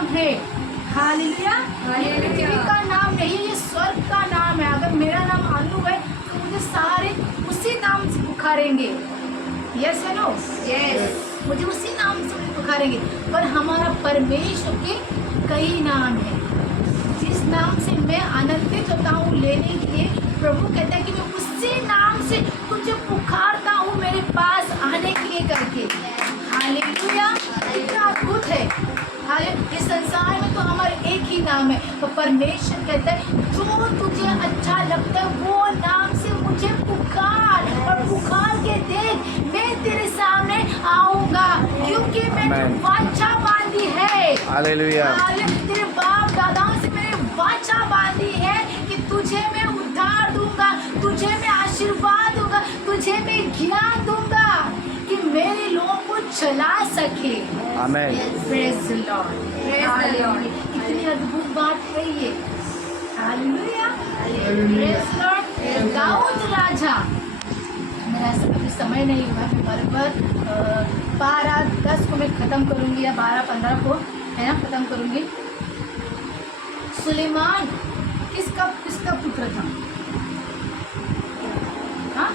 नाम है। हालेलुया। ये पृथ्वी का नाम नहीं, ये स्वर्ग का नाम है। अगर मेरा नाम आलू है तो मुझे सारे उसी नाम से पुकारेंगे। यस है नो? यस, मुझे उसी नाम से पुकारेंगे। पर हमारा परमेश्वर के कई नाम हैं। जिस नाम से मैं आनंदित होता हूँ लेने के लिए, प्रभु कहता है कि मैं उसी नाम से तुझे पुकारता हूँ मेरे पास आने के लिए करके। हालेलुया। कितना अद्भुत है। इस संसार में तो हमारे एक ही नाम है, तो परमेश्वर कहता है जो तुझे अच्छा लगता है वो नाम से मुझे पुकार, और पुकार के देख मैं तेरे सामने आऊंगा, क्योंकि मैंने वाचा बांधी है। हालेलुया। तेरे बाप दादाओं से मैंने वाचा बांधी है कि तुझे मैं उद्धार दूंगा, तुझे मैं आशीर्वाद दूंगा, तुझे मैं ज्ञान दूंगा कि मेरे लोगों को चला सके। आमेन। Praise the lord. कितनी अद्भुत बात है ये। हालेलुया। Praise the lord. दाऊद राजा, मेरा समय नहीं हुआ, मैं बराबर 12-10 को मैं ख़त्म करूँगी, या 12-15 को है ना ख़त्म करूँगी। सुलेमान किसका पुत्र था? हाँ,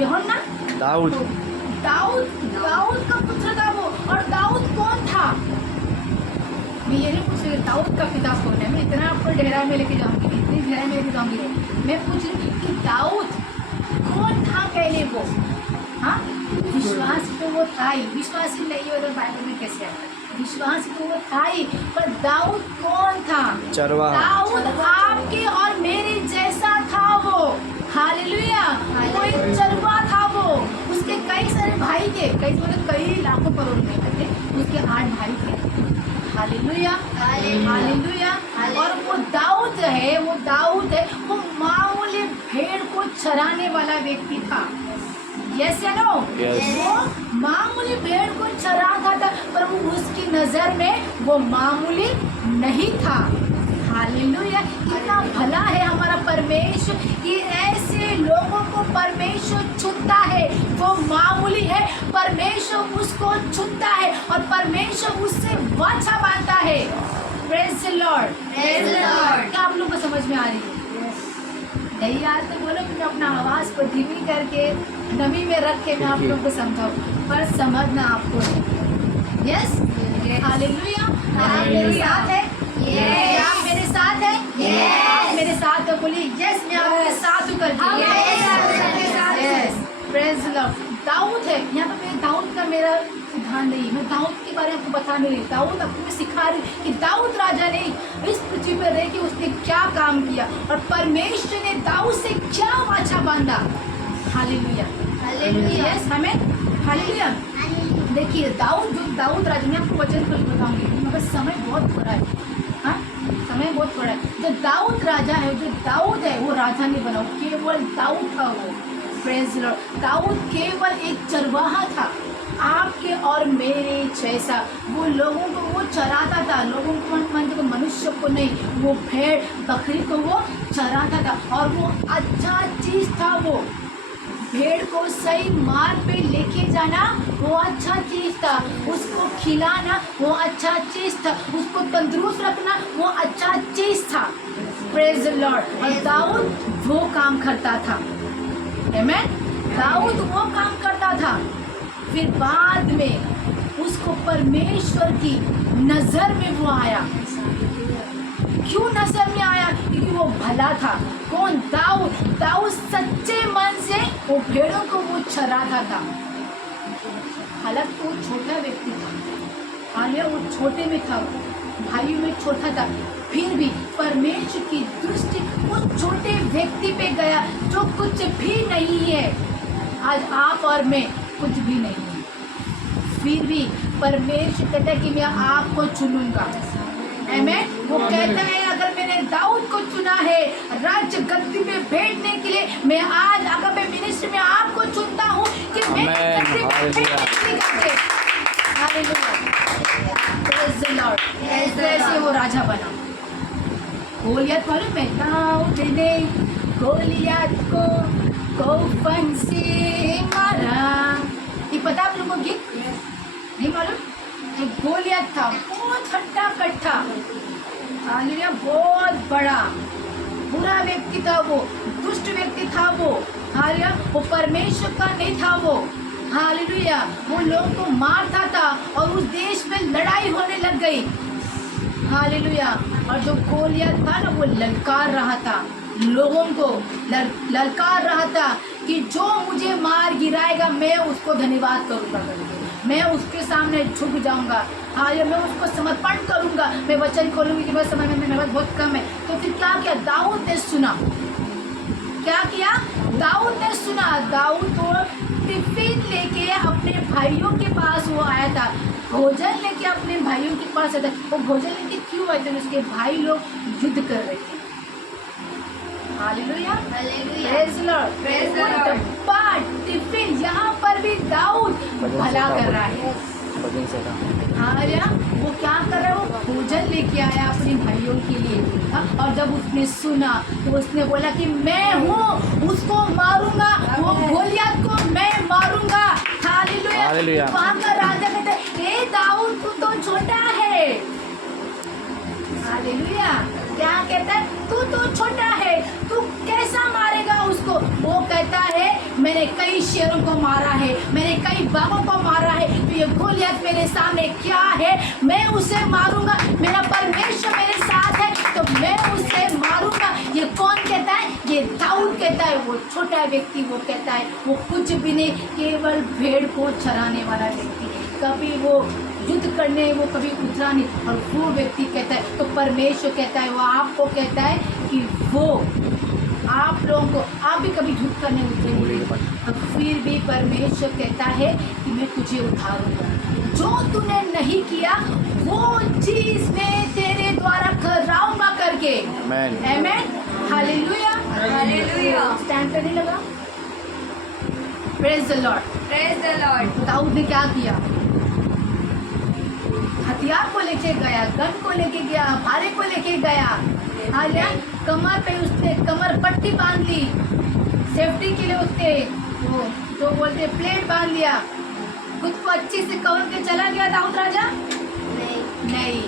यूहन्ना? दाऊद का पुत्र था वो। और दाऊद कौन था? मैं ये नहीं पूछ रही दाऊद का पिता कौन है, मैं इतना आपको गहराई में लेके जाऊंगी, इतनी गहराई में लेके जाऊंगी। मैं पूछ रही कि दाऊद कौन था पहले वो? हाँ, विश्वास तो वो था ही, विश्वासी नहीं हो तो बाइबल में कैसे आता है? विश्वास तो वो था ही, पर दाऊद कौन था? चरवाहा। दाऊद आपके और मेरे जैसा था वो। हालेलुया। वो एक चरवाहा था वो। उसके कई सारे भाई थे, कई लाखों करोड़ नहीं थे, उसके 8 भाई थे। हालेलुया। हालेलुया। और वो दाऊद है, वो मामूली भेड़ को चराने वाला व्यक्ति था। यस या नो? वो मामूली भेड़ को चराता था, पर वो उसकी नजर में वो मामूली नहीं था। हालेलुया। कितना भला है हमारा परमेश्वर कि ऐसे लोगों को परमेश्वर चुनता है। वो मामूली है, परमेश्वर उसको चुनता है, और परमेश्वर उससे वाचा बांधता है। Praise the Lord. क्या आप लोग को समझ में आ रही है? नहीं यार तो बोलो कि मैं अपना आवाज़ को धीमी करके नमी में रख के मैं आप लोग को समझाऊँ, पर समझना आपको है। यस। हालेलुया। आप मेरे साथ है? आप मेरे साथ है? आप मेरे साथ हो? बोलिए यस, मैं आपके साथ हूँ करके। Yes. Praise the lord. Daud है यहाँ पे। दाऊद का मेरा ध्यान नहीं, मैं दाऊद के बारे में आपको बता नहीं रही। दाऊद आपको मैं सिखा रही कि दाऊद राजा ने इस पृथ्वी पर रह के उसने क्या काम किया, और परमेश्वर ने दाऊद से क्या वाचा बांधा। हालेलुया। यस, हमें हालेलुया। देखिए दाऊद राजा, मैं आपको वचन कुछ बताऊंगी, मगर समय बहुत थोड़ा है। हाँ, समय बहुत थोड़ा है। जो दाऊद राजा है, जो दाऊद है वो राजा नहीं बना, केवल दाऊद था वो। Praise the lord. दाऊद केवल एक चरवाहा था, आपके और मेरे जैसा। वो लोगों को वो चराता था, लोगों को मनुष्य को नहीं, वो भेड़ बकरी को वो चराता था। और वो अच्छा चीज़ था। वो भेड़ को सही मार्ग पे लेके जाना वो अच्छा चीज़ था, उसको खिलाना वो अच्छा चीज़ था, उसको तंदुरुस्त रखना वो अच्छा चीज़ था। Praise the Lord. और दाऊद वो काम करता था। आमेन। दाऊद वो काम करता था। फिर बाद में उसको परमेश्वर की नजर में वो आया। क्यों नजर में आया? क्योंकि वो भला था। कौन? दाऊद सच्चे मन से वो भेड़ों को वो चराता था। हालांकि वो छोटा व्यक्ति था, हालिया वो छोटे में था, भाइयों में छोटा था, फिर भी परमेश्वर की दृष्टि उस छोटे व्यक्ति पे गया जो कुछ भी नहीं है। आज आप और मैं कुछ भी नहीं है, फिर भी परमेश्वर कहता है कि मैं आपको चुनूंगा। आमेन। वो कहता है अगर मैंने दाऊद को चुना है राज्य गद्दी में बैठने के लिए, मैं आज अगर मैं मिनिस्ट्री में आपको चुनता हूँ कि मैं गद्दी में बैठने के लिए। हालेलुया। Praise the Lord. ऐसे वो राजा बना। गोलियत मालूम है? दाऊद ने गोलियत को कौफन से मारा। ये पता आप लोगों को गीत नहीं मालूम? एक गोलियत था, बहुत हट्टा कट्टा, हालेलुया, बहुत बड़ा बुरा व्यक्ति था वो, दुष्ट व्यक्ति था वो, हालेलुया, वो परमेश्वर का नहीं था वो, हालेलुया, वो लोगों को मारता था और उस देश में लड़ाई होने लग गई, हालेलुया। और जो गोलियत था ना वो ललकार रहा था लोगों को, ललकार रहा था कि जो मुझे मार गिराएगा मैं उसको धन्यवाद करूँगा करके, मैं उसके सामने झुक जाऊंगा, हालेलुया, मैं उसको समर्पण करूंगा, मैं वचन खोलूंगी कि बस समय में मेरे पास बहुत कम है। तो फिर क्या किया दाऊद ने सुना, क्या किया दाऊद ने सुना, दाऊद तो टिफिन लेके अपने भाइयों के पास वो आया था, भोजन लेके अपने भाइयों के पास आया था। वो भोजन लेके क्यों आए थे? उसके भाई लोग युद्ध कर रहे थे, हालेलुया, प्रेज़ लॉर्ड, डब्बा टिफिन, यहाँ पर भी दाऊद भला कर रहा है, हालेलुया, वो क्या कर रहा है, वो भोजन लेके आया अपने भाइयों के लिए। और जब उसने सुना तो उसने बोला कि मैं हूँ, उसको मारूंगा, वो गोलियत को मैं मारूंगा, हालेलुया। वहाँ का राजा कहता है ए दाऊद तू तो छोटा है, हालेलुया, क्या कहता है तू तो छोटा है, तू कैसा मारेगा उसको? वो कहता है मैंने कई शेरों को मारा है, मैंने कई बाघों को मारा है, तो ये गोलियत मेरे सामने क्या है, मैं उसे मारूंगा, मेरा परमेश्वर मेरे साथ है तो मैं उसे मारूंगा। ये कौन कहता है? ये दाऊद कहता है, वो छोटा व्यक्ति वो कहता है, वो कुछ भी नहीं, केवल भेड़ को चराने वाला व्यक्ति, कभी वो युद्ध करने वो कभी उतरा नहीं। और वो व्यक्ति कहता है, तो परमेश्वर कहता है, वो आपको कहता है कि वो आप लोगों को, आप भी कभी युद्ध करने उतरेंगे, तो फिर भी परमेश्वर कहता है कि मैं तुझे उठाऊंगा, जो तूने नहीं किया वो चीज मैं तेरे द्वारा कराऊंगा करके। आमेन, हालेलुया, हालेलुया। स्टैंड करने लगा, praise the lord, praise the lord. Daud ने क्या किया? हथियार को लेके गया, गन को लेके गया, भारे को लेके गया, हालेलुया, कमर पे उसने कमर पट्टी बांध ली, सेफ्टी के लिए उसने वो जो बोलते प्लेट बांध लिया, खुद को अच्छे से कवर के चला गया दाऊद राजा? नहीं,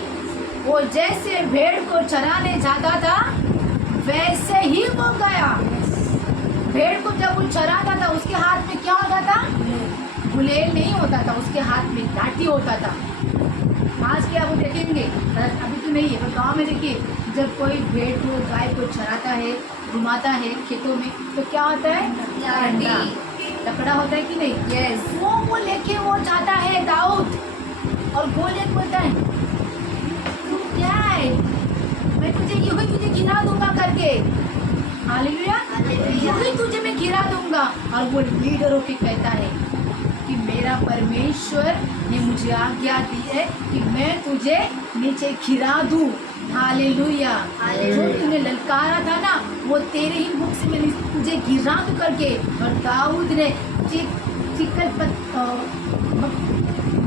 वो जैसे भेड़ को चराने जाता था वैसे ही वो गया। भेड़ को जब वो चराता था उसके हाथ में क्या होता था? गुलेल नहीं होता था, उसके हाथ में लाठी होता था। आज क्या वो देखेंगे, अभी तो नहीं है, पर गाँव में देखिए जब कोई भेड़ को गाय को चराता है, घुमाता है खेतों में, तो क्या होता है? लकड़ा होता है कि नहीं? यस। वो लेके वो जाता है दाऊद, और गोलियत बोलता है तू क्या है, मैं तुझे यूं ही तुझे गिरा दूंगा करके, हालेलुया, यूं ही तुझे मैं गिरा दूंगा। और वो लीडर होके कहता है कि मेरा परमेश्वर ने मुझे आज्ञा दी है कि मैं तुझे नीचे गिरा दूं, हालेलुया, जो तूने ललकारा था ना वो तेरे ही मुख से मैंने तुझे गिरा दूं करके। और दाऊद ने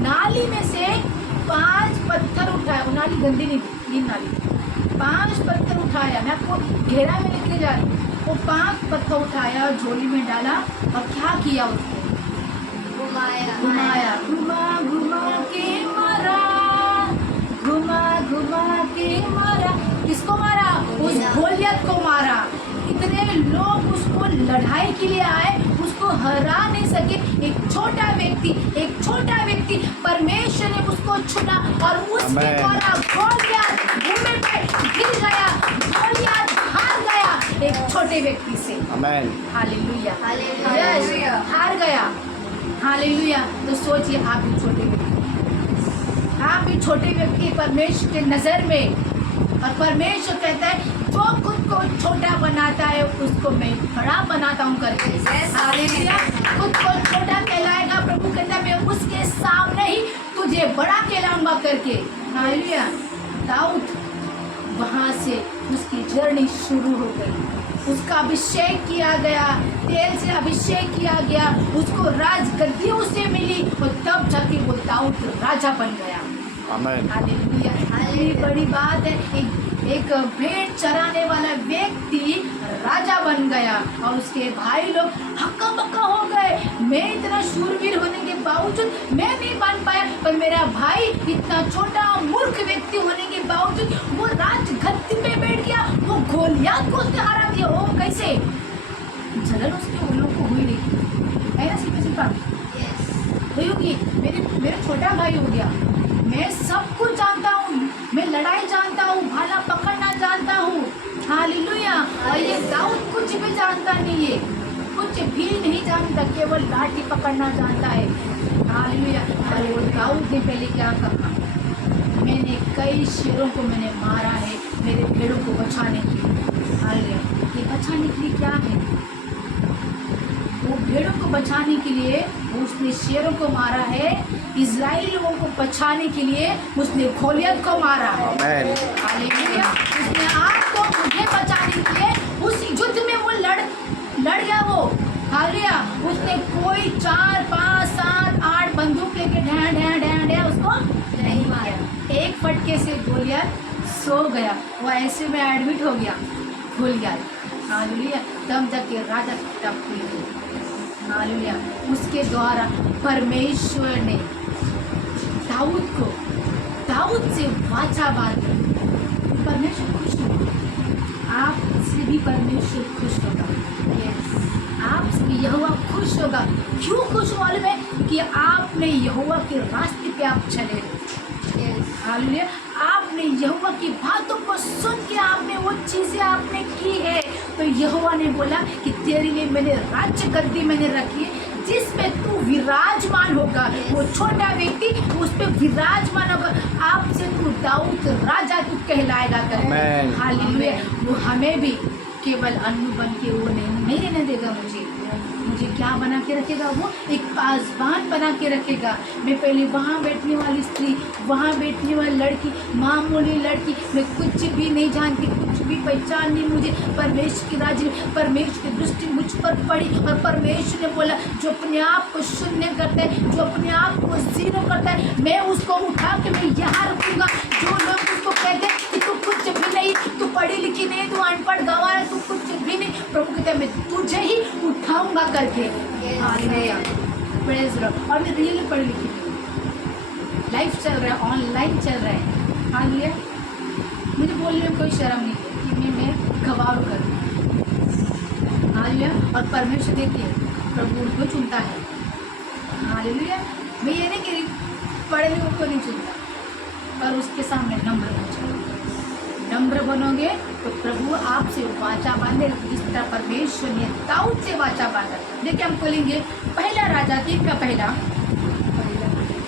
नाली में से 5 पत्थर उठाया, वो नाली गंदी नहीं थी, नाली 5 पत्थर उठाया, मैं आपको घेरा में लेके जा रही हूँ, वो 5 पत्थर उठाया, झोली में डाला और क्या किया उसको? घुमाया, घुमा घुमा के मारा, घुमा घुमा के मारा। किसको मारा? उस गोलियत को मारा। इतने लोग उसको लड़ाई के लिए आए, उसको हरा नहीं सके। एक छोटा व्यक्ति परमेश्वर ने उसको चुना और उसके द्वारा गोलियत भूमि पे गिर गया, गोलियत हार गया एक छोटे व्यक्ति से। आमेन, हालेलुया, हालेलुया, हार गया, हालेलुया। तो सोचिए आप भी छोटे व्यक्ति, आप भी छोटे व्यक्ति परमेश्वर के नज़र में, और परमेश्वर कहता है जो खुद को छोटा बनाता है उसको मैं बड़ा बनाता हूँ करके। हालेलुया, खुद को छोटा कहलाएगा, प्रभु कहता है मैं उसके सामने ही तुझे बड़ा कहलाऊंगा करके। हालेलुया। दाऊद वहाँ से उसकी जर्नी शुरू हो गई, उसका अभिषेक किया गया, तेल से अभिषेक किया गया, उसको राज गद्दी उसे मिली और तब जाके वो दाऊद राजा बन गया। आमेन। हालेलुया। इतनी बड़ी बात है। एक भेड़ चराने वाला व्यक्ति राजा बन गया और उसके भाई लोग हक्का बक्का हो गए। मैं इतना शूरवीर होने के बावजूद मैं नहीं बन पाया, पर मेरा भाई इतना छोटा मूर्ख व्यक्ति होने के बावजूद वो राज गद्दी पे बैठ गया, वो गोलियत को उसने हरा दिया। वो कैसे? जलन उसके उन लोग को हुई नहीं है ना, सिर्फ हुई होगी। मेरा छोटा भाई हो गया। मैं सब कुछ जानता हूँ, मैं लड़ाई जानता हूँ, भाला पकड़ना जानता हूँ। हालेलुया। और ये दाऊद कुछ भी जानता नहीं है, कुछ भी नहीं जानता, केवल लाठी पकड़ना जानता है। हालेलुया। और वो दाऊद ने पहले क्या कहा? मैंने कई शेरों को मैंने मारा है मेरे भेड़ों को बचाने के लिए। हालेलुया। ये बचाने के लिए क्या है? वो भेड़ों को बचाने के लिए उसने शेरों को मारा है। इजराइल लोगों को बचाने के लिए उसने गोलियत को मारा। आमेन। हालेलुया। उसने आपको मुझे बचाने के लिए उस युद्ध में वो लड़ गया वो। हालेलुया। उसने कोई 4, 5, 7, 8 बंदूक लेके ढया उसको नहीं मारा। एक फटके से गोलियत सो गया, वो ऐसे में एडमिट हो गया, भूल गया। हालेलुया। तब जाके राजा तब हुई। हालेलुया। उसके द्वारा परमेश्वर ने दाऊद से वाचा बांधी। परमेश्वर खुश होगा, आपसे भी परमेश्वर खुश होगा। आपसे भी यहोवा खुश होगा। क्यों खुश मालूम है? कि आपने यहोवा के रास्ते पे आप चले। हालेलुया। आपने यहोवा की बातों को सुन के आपने वो चीज़ें आपने की है, तो यहोवा ने बोला कि तेरे लिए मैंने राज्य गद्दी मैंने रखी है जिसमें तू विराजमान होगा। वो छोटा व्यक्ति उस पे विराजमान होगा। आपसे तू दाऊद राजा तू कहलाएगा कर। हालेलुया। वो हमें भी केवल अन्न बन के वो नहीं रहने देगा। मुझे क्या बना के रखेगा? वो एक पासबान बना के रखेगा। मैं पहले वहाँ बैठने वाली स्त्री, वहाँ बैठने वाली लड़की, मामूली लड़की, मैं कुछ भी नहीं जानती, कुछ भी पहचान नहीं मुझे। परमेश्वर की राज्य में परमेश्वर की दृष्टि मुझ पर पड़ी और परमेश्वर ने बोला जो अपने आप को शून्य करता है, जो अपने आप को जीरो करता है, मैं उसको उठा के मैं यहाँ रखूँगा। जो लोग उसको कहते हैं कि तू कुछ भी नहीं, तू पढ़ी लिखी नहीं, तू अनपढ़ गंवार है, तू कुछ भी नहीं, प्रभु कहते हैं मैं तुझे ही उठाऊंगा करके। हालेलुया। Praise Lord. और मैं रियल पढ़ी लिखी लाइफ चल रहा है, ऑनलाइन चल रहा है। हालेलुया। मुझे बोलने में कोई शर्म नहीं है कि मैं गवाह करूँ। हालेलुया। और परमेश्वर देखिए प्रभु उनको चुनता है। हालेलुया। मैं ये नहीं कि पढ़े लिखों को नहीं चुनता, पर उसके सामने नम्र हो जाओ। नम्र बनोगे तो प्रभु आपसे वाचा बांधे, जिस तरह परमेश्वर ने दाऊद से वाचा बांधा। देखिए हम खोलेंगे पहला राजा 3 का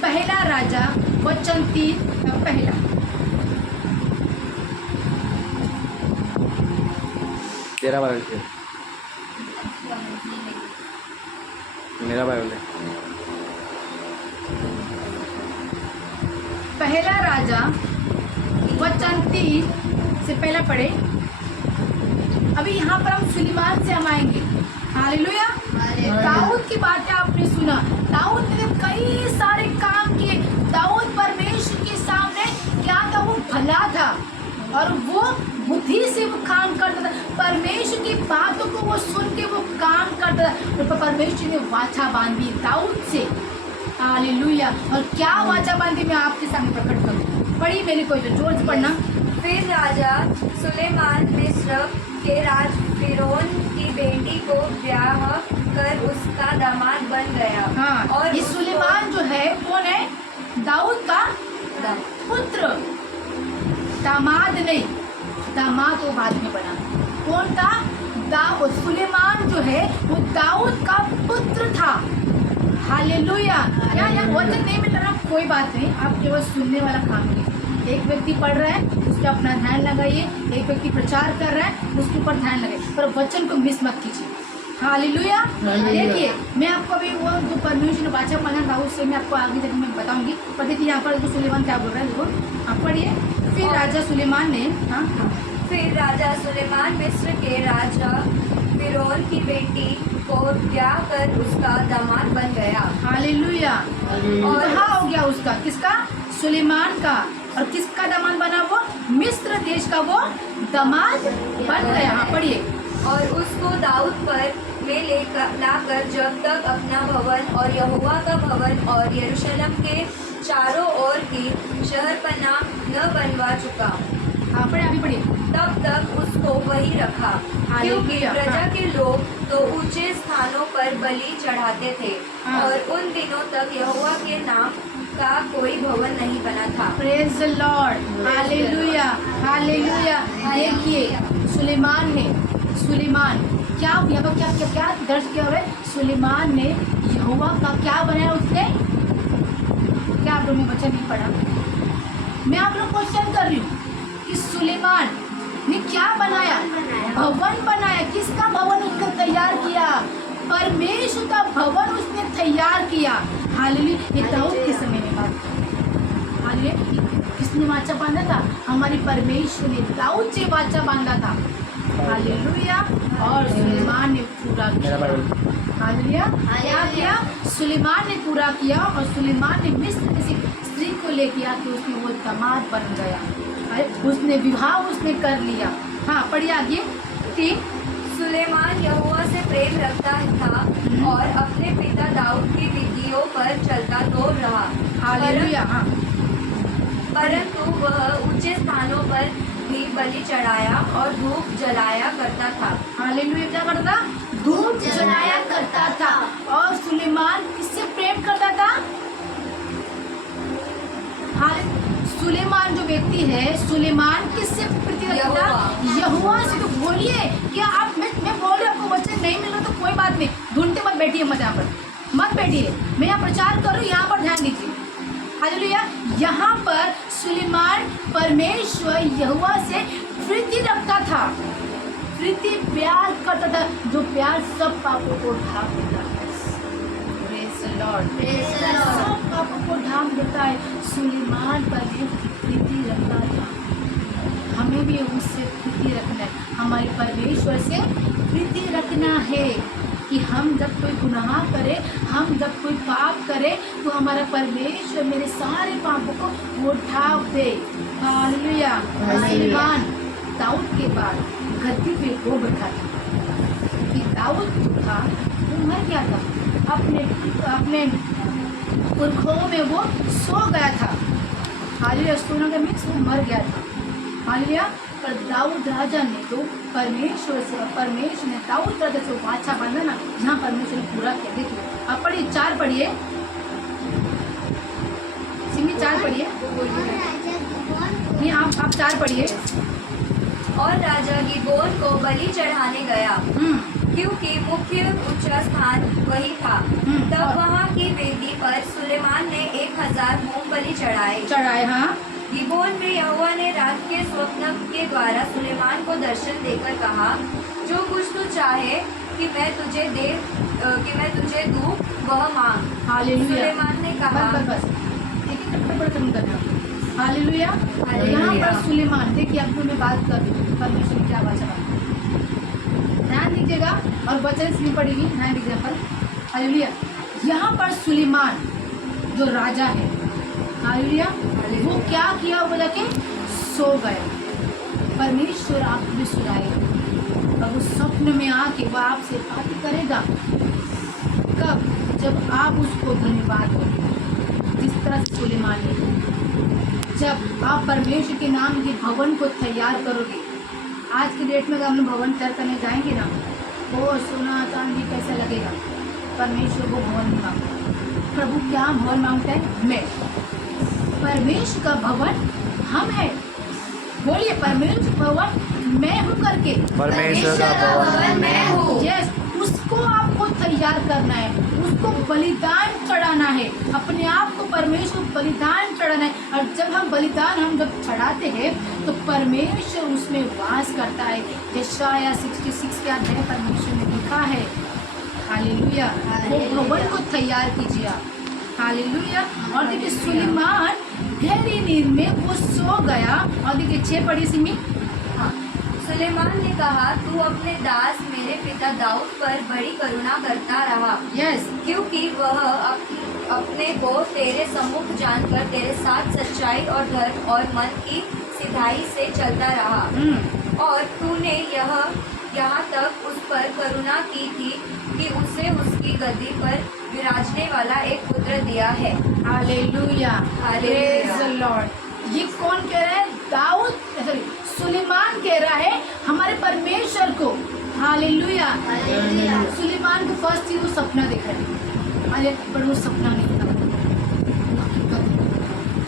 पहला राजा वचन 3 का पहला। तेरा बाइबल है, मेरा बाइबल है। पहला राजा वचन 3 से पहला पढ़े। अभी यहाँ पर हम सुलेमान से हम आएंगे। हालेलुया। दाऊद की बातें आपने सुना। दाऊद ने कई सारे काम किए। दाऊद परमेश्वर के सामने क्या था? वो भला था और वो बुद्धि से वो काम करता था। परमेश्वर की बातों को वो सुन के वो काम करता था। तो परमेश्वर ने वाचा बांधी दाऊद से। हालेलुया। और क्या वाचा बांधी मैं आपके सामने प्रकट करूँ। पढ़िए मेरे को जोर से पढ़ना। फिर राजा सुलेमान मिस्र के राज फिरौन की बेटी को ब्याह कर उसका दामाद बन गया। हाँ। और ये सुलेमान जो है कौन है? दाऊद का पुत्र। दामाद नहीं, दामाद वो बाद में बना। कौन था? दाऊद। सुलेमान जो है वो दाऊद का पुत्र था। हालेलुया। क्या यहाँ वचन नहीं मिल रहा? कोई बात नहीं, आप केवल सुनने वाला काम कीजिए। एक व्यक्ति पढ़ रहा है उस पर अपना ध्यान लगाइए, एक व्यक्ति प्रचार कर रहा है उसके ऊपर ध्यान लगाइए, पर वचन को मिस मत कीजिए। हालेलुया। देखिए मैं आपको अभी वो जो परमेश्वर ने वाचा बांधा था उससे मैं आपको आगे तक मैं बताऊंगी। पर देखिए यहाँ पर तो सुलेमान क्या बोल रहा है, देखो आप पढ़िए। फिर राजा सुलेमान ने फिर राजा सुलेमान मिस्र के राजा फिरौन की बेटी को को ब्याह कर उसका दामाद बन गया। हालेलुया। और कहाँ हो गया उसका, किसका? सुलेमान का। और किसका दामाद बना? वो मिस्र देश का वो दामाद बन गया। हाँ, पढ़िए। और उसको दाऊद पर में लाकर जब तक अपना भवन और यहोवा का भवन और यरूशलेम के चारों ओर की शहरपनाह न बनवा चुका, हाँ, पढ़िए, अभी पढ़िए। तब तक उसको वही रखा, क्योंकि हालेलुया। प्रजा के लोग तो ऊंचे स्थानों पर बलि चढ़ाते थे, हाँ। और उन दिनों तक यहोवा के नाम का कोई भवन नहीं बना था। Praise the Lord. Hallelujah, hallelujah. देखिए, सुलेमान क्या यहाँ पर क्या क्या क्या दर्ज किया हुआ है? सुलेमान ने यहोवा का क्या बनाया उसने? क्या आप लोगों ने बच्चा नहीं पढ़ा? मैं आप लोग क्वेश्चन कर रही हूँ कि सुलेमान ने क्या बनाया? भवन बनाया। किसका भवन उसने तैयार किया? परमेश्वर का भवन उसने तैयार किया। हालेलुया। ये दाऊद के समय में बात है। हालेलुया। किसने वाचा बांधा था? हमारी परमेश्वर ने दाऊद से वाचा बांधा था। हालेलुया। और सुलेमान ने पूरा किया। हालेलुया। क्या किया? सुलेमान ने पूरा किया, और सुलेमान ने मिस्र किसी स्त्री को लेके आके उसने वो दामाद बन गया। उसने विवाह उसने कर लिया। हाँ, पढ़िए आगे। 3। सुलेमान यहोवा से प्रेम रखता था और अपने पिता दाऊद की विधियों पर चलता तो रहा। हालेलुया। हाँ, परंतु वह ऊंचे स्थानों पर भी बलि चढ़ाया और धूप जलाया करता था। हालेलुया। क्या करता? धूप जलाया करता था। और सुलेमान किससे प्रेम करता था? सुलेमान जो व्यक्ति है, सुलेमान किससे प्रीति रखता था? यहोवा से। तो बोलिए कि आप, मैं बोल रही हूँ, आपको वचन नहीं मिल रहा तो कोई बात नहीं, ढूंढते मत बैठिए, मत यहाँ पर मत बैठिए। मैं यहाँ प्रचार कर रही हूँ, यहाँ पर ध्यान दीजिए। हालेलुया। यहाँ पर सुलेमान परमेश्वर यहोवा से प्रीति रखता था, प्रीति प्यार करता था, जो प्यार सब पापों को ढांप देता है। Praise the Lord. सब पापों को ढांप देता है। सुलेमान परमेश्वर की प्रीति रखता था। हमें भी उससे प्रीति रखना है, हमारे परमेश्वर से प्रीति रखना है कि हम जब कोई गुनाह करें, हम जब कोई पाप करें, तो हमारा परमेश्वर मेरे सारे पापों को वो ढांप दे। हालेलुया। सुलेमान दाऊद के बाद गद्दी पे वो बैठा था कि दाऊद जो था वो मर गया था, अपने पुरखों में वो सो गया था। हालेलुया। सोने का मिक्स वो मर गया था। हालेलुया। पर दाऊद राजा ने तो परमेश्वर ने दाऊद राजा से वाचा बांधा ना, जहाँ परमेश्वर ने पूरा किया। देखिए, आप पढ़िए, 4 पढ़िए, सिमी 4 पढ़िए। नहीं, आप 4 पढ़िए। और राजा गिबोन को बलि चढ़ाने गया, क्योंकि मुख्य ऊंचा स्थान वही था। तब वहाँ की वेदी पर सुलेमान ने 1000 मूंगफली चढ़ाए। हाँ। गिबोन में यहोवा ने रात के स्वप्न के द्वारा सुलेमान को दर्शन देकर कहा, जो कुछ तू चाहे कि मैं तुझे दूँ वह मांग। हालेलुया। सुलेमान ने कहा, बस हालेलुया। हालेलुया। यहाँ पर सुलेमान, देखिए अब मैं बात कर रही हूँ परमेश्वर की क्या वाचा, ध्यान दीजिएगा और वचन से पढ़ेगी, ध्यान दीजिएगा पर। हालेलुया। यहाँ पर सुलेमान जो राजा है, हालेलुया, वो क्या किया? बोला कि सो गए। परमेश्वर आपको भी सुनाए, अब उस स्वप्न में आके वो आपसे बात करेगा। कब? जब आप उसको धन्यवाद करेंगे, जिस तरह से सुलेमान ने। जब आप परमेश्वर के नाम के भवन को तैयार करोगे, आज के डेट में अगर हम लोग भवन तैयार करने जाएंगे ना, वो सोना चांदी कैसा लगेगा? परमेश्वर को भवन नहीं मांगता। प्रभु क्या भवन मांगता है? मैं। परमेश्वर का भवन हम है। बोलिए, परमेश्वर भवन मैं हूँ करके। परमेश्वर का भवन मैं हूँ। यस, उसको आपको तैयार करना है, उसको बलिदान चढ़ाना है, अपने आप को परमेश्वर को बलिदान चढ़ाना है। और जब हम बलिदान जब चढ़ाते हैं तो परमेश्वर उसमें वास करता है। यशाया 66 के अध्याय परमेश्वर ने लिखा है। हालेलुया। वो भवन को तैयार कीजिए आप। हालेलुया। और देखिए, सुलेमान गहरी नींद में वो सो गया। और देखिए 6 पढ़ी सिमी। हाँ, सुलेमान ने कहा, तू अपने दास मेरे पिता दाऊद पर बड़ी करुणा करता रहा, यस, क्योंकि वह अपने को तेरे सम्मुख जानकर तेरे साथ सच्चाई और धर्म और मन की सिधाई से चलता रहा। और तूने यहाँ तक उस पर करुणा की थी कि उसे उसकी गद्दी पर विराजने वाला एक पुत्र दिया है। Hallelujah, praise the Lord. ये कौन कह रहा है? दाऊद, सॉरी, सुलेमान कह रहा है हमारे परमेश्वर को। हालेलुया। सुलेमान को फर्स्ट चीज वो सपना देखा है, पर वो सपना नहीं था,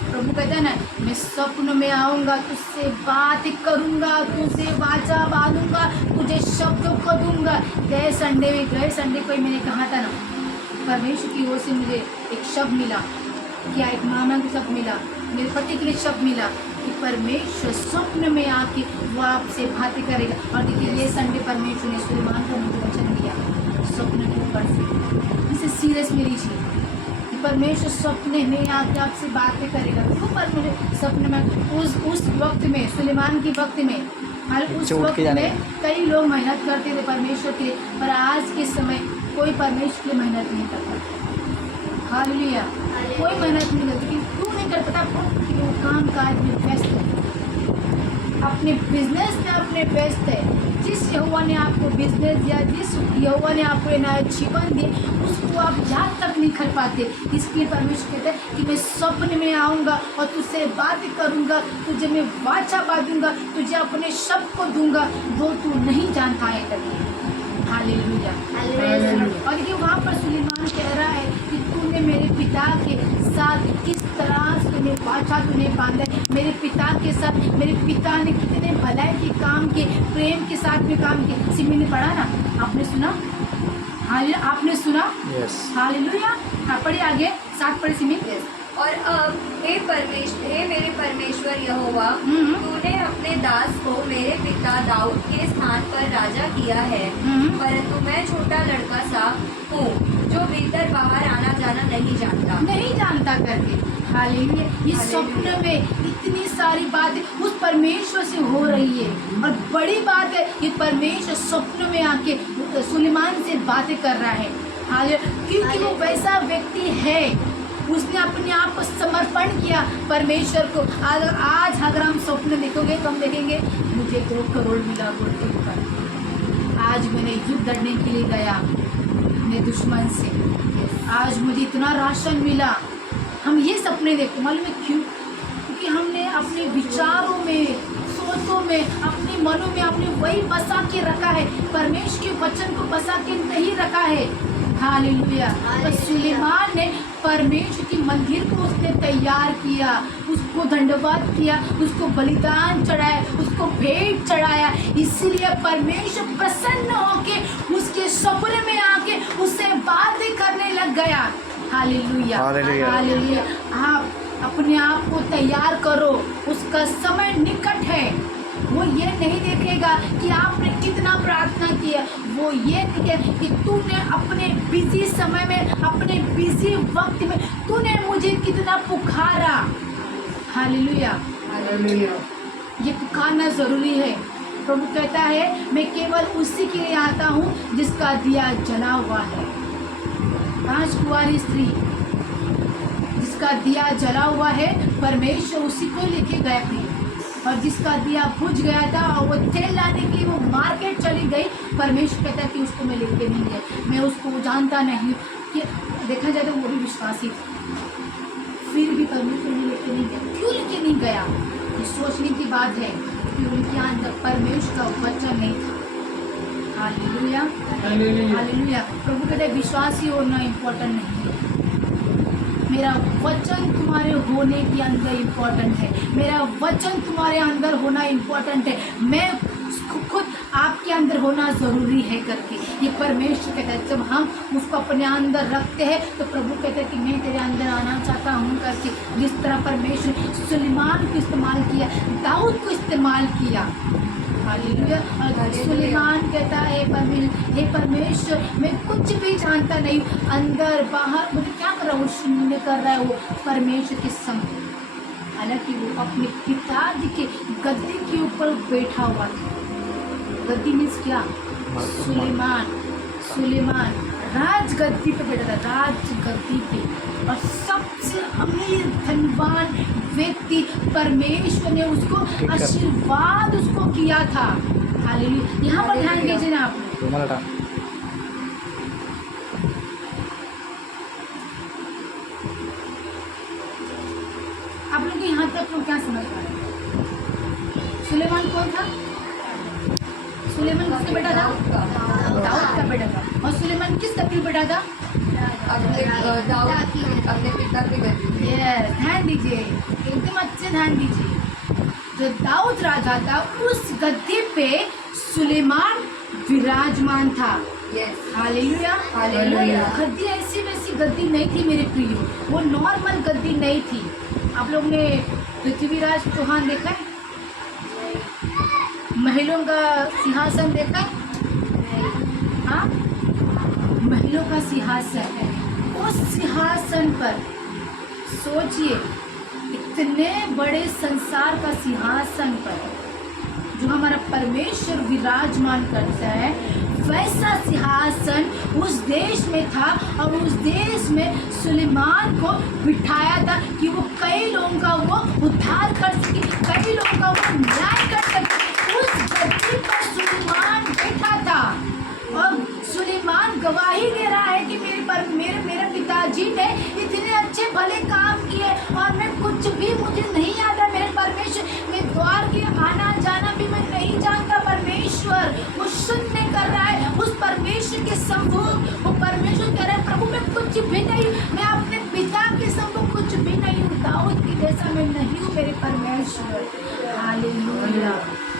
प्रभु कहता है ना, मैं स्वप्न में आऊंगा, तुझसे बात करूंगा, तुझसे वाचा बांधूंगा, तुझे शब्दों को दूंगा। गए संडे को मैंने कहा था ना, परमेश्वर की ओर से मुझे एक शब्द मिला, क्या एक मामा को शब्द मिला, मेरे पति के लिए शब्द मिला कि परमेश्वर स्वप्न में आके वो आपसे बातें करेगा। और देखिए ये संडे परमेश्वर ने सुलेमान को मुझे वचन दिया स्वप्न के ऊपर से। इसे सीरियस में लीजिए, परमेश्वर सपने में आके आपसे बातें करेगा। क्यों? परमेश्वर सपने में उस वक्त में, सुलेमान के वक्त में, उस वक्त में कई लोग मेहनत करते थे परमेश्वर के लिए, पर आज के समय कोई परमेश्वर के लिए मेहनत नहीं करता। हालेलुया, कोई मेहनत नहीं करती। क्यों नहीं कर पाता? वो काम काज में व्यस्त है, अपने बिजनेस में अपने व्यस्त है। जिस यहोवा ने आपको बिजनेस दिया, जिस यहोवा ने आपको नया जीवन दिया, उसको आप याद तक नहीं कर पाते। इसलिए परमेश्वर कहते हैं कि मैं स्वप्न में आऊँगा और तुझसे बात करूँगा, तुझे मैं वाचा बांधूंगा, तुझे अपने शब्द को दूंगा जो तू नहीं जानता है कभी। हालेलुया। और देखिए वहाँ पर सुलेमान कह रहा है कि तूने मेरे पिता के साथ किस तरह से तूने वाचा तूने बांधा, मेरे पिता के साथ, मेरे पिता ने कितने भलाई के काम किए, प्रेम के साथ में काम किए। सिमी ने पढ़ा ना, आपने सुना? हालेलुया, आपने सुना? यस। हालेलुया। हाँ, पढ़िए आगे, 7 पढ़े सिमी। और अब हे मेरे परमेश्वर यहोवा, तूने अपने दास को मेरे पिता दाऊद के स्थान पर राजा किया है, परंतु मैं छोटा लड़का सा हूँ जो भीतर बाहर आना जाना नहीं जानता करके। हालेलुया। ये स्वप्न में इतनी सारी बातें उस परमेश्वर से हो रही है, और बड़ी बात है ये परमेश्वर स्वप्न में आके सुलेमान से बातें कर रहा है। हालेलुया, क्योंकि वो वैसा व्यक्ति है, उसने अपने आप को समर्पण किया परमेश्वर को। आज अगर हम स्वप्न देखोगे तो हम देखेंगे मुझे 2 करोड़ मिला बोल के ऊपर, आज मैंने युद्ध लड़ने के लिए गया अपने दुश्मन से, आज मुझे इतना राशन मिला। हम ये सपने देखते, मालूम है क्यों? क्योंकि हमने अपने विचारों में, सोचों में, अपने मनों में आपने वही बसा के रखा है, परमेश्वर के वचन को बसा के नहीं रखा है। हालेलुया। तो सुलेमान ने परमेश्वर की मंदिर को उसने तैयार किया, उसको दंडवत किया, उसको बलिदान चढ़ाया, उसको भेंट चढ़ाया। इसीलिए परमेश्वर प्रसन्न होके उसके सपने में आके उससे बातें करने लग गया। Hallelujah, hallelujah. आप अपने आप को तैयार करो, उसका समय निकट है। वो ये नहीं देखेगा कि आपने कितना प्रार्थना किया, वो ये देखेगा कि तूने अपने बिजी समय में, अपने बिजी वक्त में तूने मुझे कितना पुकारा। Hallelujah, hallelujah. ये पुकारना ज़रूरी है। प्रभु कहता है मैं केवल उसी के लिए आता हूँ जिसका दिया जला हुआ है। 5 कुंवारी स्त्री जिसका दिया जला हुआ है, परमेश्वर उसी को लेके गए थे। और जिसका दिया बुझ गया था और वो तेल लाने के लिए वो मार्केट चली गई, परमेश्वर कहता है कि उसको मैं लेके नहीं गया, मैं उसको जानता नहीं कि देखा जाए तो वो भी विश्वासी था, फिर भी परमेश्वर ने लेके नहीं गया। क्यों लेके नहीं गया? ये सोचने की बात है कि उनके अंदर परमेश्वर का वचन नहीं था। Hallelujah, hallelujah. प्रभु कहते हैं विश्वासी होना इम्पोर्टेंट नहीं है, मेरा वचन तुम्हारे होने के अंदर इम्पोर्टेंट है, मेरा वचन तुम्हारे अंदर होना इम्पोर्टेंट है, मैं खुद आपके अंदर होना ज़रूरी है करके ये परमेश्वर कहता है। जब हम उसको अपने अंदर रखते हैं तो प्रभु कहते हैं कि मैं तेरे अंदर आना चाहता हूँ करके। जिस तरह परमेश्वर सुलेमान को इस्तेमाल किया, दाऊद को इस्तेमाल किया। हालेलुया। और सुलेमान कहता है हे परमेश्वर मैं कुछ भी जानता नहीं, अंदर बाहर मुझे क्या कर रहा है, वो शून्य कर रहा है वो परमेश्वर के संग। हालांकि वो अपने पिताजी के गद्दे के ऊपर बैठा हुआ था, गद्दी मीन्स क्या? सुलेमान राज गद्दी पे बैठा था, राज गद्दी पे, और सबसे अमीर धनवान व्यक्ति, परमेश्वर ने उसको आशीर्वाद उसको किया था। हालेलुया। यहाँ पर ध्यान दीजिए ना आप, आप लोग यहाँ तक लोग क्या समझ पा रहे हैं? सुलेमान कौन था? सुलेमान किसका बेटा था? दाऊद का बेटा था। और सुलेमान किस गद्दी पे बैठा था? अपने पिता की गद्दी। यस, ध्यान दीजिए, एकदम अच्छे ध्यान दीजिए। जो दाऊद राजा था उस गद्दी पे सुलेमान विराजमान था। Yes, hallelujah. हालेलुया। गद्दी ऐसी वैसी गद्दी नहीं थी मेरे प्रियो, वो नॉर्मल गद्दी नहीं थी। आप लोग ने पृथ्वीराज चौहान देखा है? महलों का सिंहासन देखा है? हाँ, महलों का सिंहासन है। उस सिंहासन पर सोचिए, इतने बड़े संसार का सिंहासन पर जो हमारा परमेश्वर विराजमान करता है, वैसा सिंहासन उस देश में था, और उस देश में सुलेमान को बिठाया था कि वो कई लोगों का वो उद्धार कर सके, कई लोगों का वो न्याय कर सके। उस गद्दी पर सुलेमान बैठा था, और सुलेमान गवाही दे रहा है कि मेरे पिताजी ने इतने अच्छे भले काम किए, और मैं कुछ भी मुझे नहीं आता, मेरे परमेश्वर, मैं द्वार के आना जाना भी मैं नहीं जानता। परमेश्वर वो शून्य कर रहा है, उस परमेश्वर के सम्मुख वो परमेश्वर कह रहा है, प्रभु मैं कुछ भी नहीं, मैं अपने पिता के सम्मुख कुछ भी नहीं हूँ, दाऊद की जैसा मैं नहीं हूँ मेरे परमेश्वर। Hallelujah,